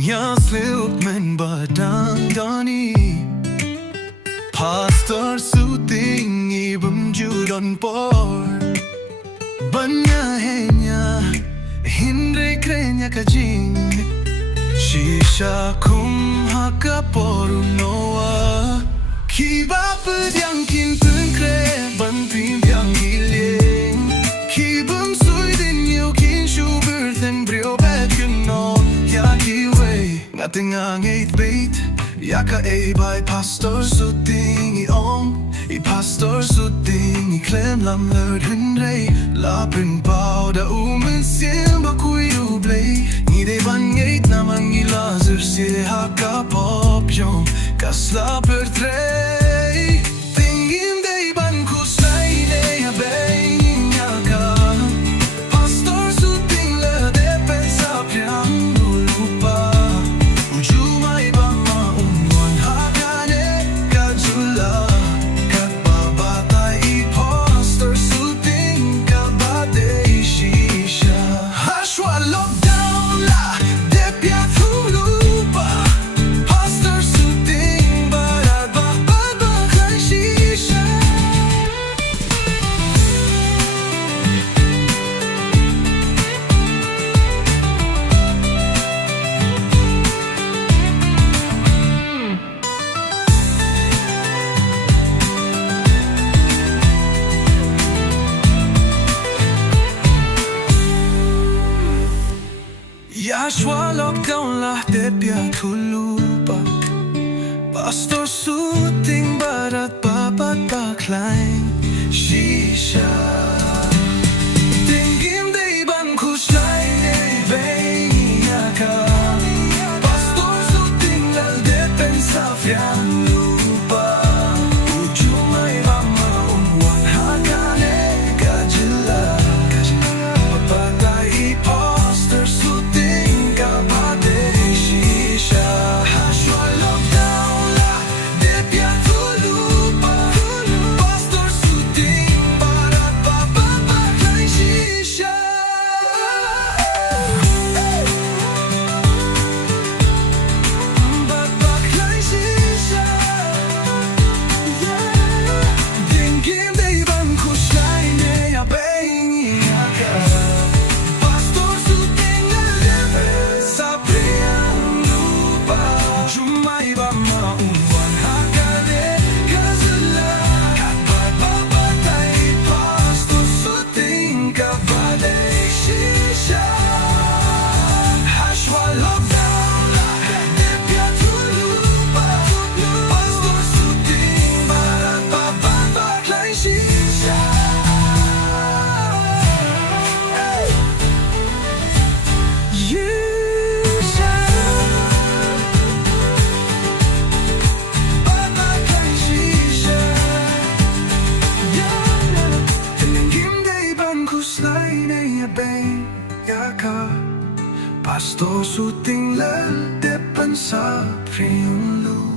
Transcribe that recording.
Yazlık men badang dani Pastor suting ibam judon por Banya henya hindre krenya kajing Shisha kum haka poru noa Kiba pedyang kin pun kre ban pim yang giling Kibum sui din yu kin shu birtheng brio bet yun no Ya kiwe ngating ang 8 bait Yaka ay by pastor suting i om I pastor suting i klem lam lörd hundre Lapin pao da umen sien bakui ublay Ni de van ngeit namang i laser se haka pop yom Kasla per tre Tingin de ban kusay ne ya bang yaka Pastor suting le de pensa piang lupa Ujumay ba maunwan hakane kajula Katbabatay I pastor suting kabate shisha Hashwa lockdown la de piatulupa Pastor suting barat bakbakay shisha Yashwa lockdown lah de piatulupa Pastor suting barat babat baklang shisha Tingin de ban kuslay ne bengaka Pastor suting lal de pensafyan lupa Ujumay mama umwan hakane kajila Papatay pastor suting kabate shisha Hashwa lockdown la de piatulupa Pastor suting barat bababakay shisha Babakay shisha Tingin de ban kuslay ne ya bengaka Pastor suting lelepe sa priyang lupa Jumay ba maunwan hakane kazala Katbat babatay pastor suting kabade shisha Hashwa lockdown la de piatulupa Pastor suting barat bababakay shisha Yisha Babakay shisha Tinanggim de ban kuslay ne yabay yaka Pastor suting lal de pansa priyong lupa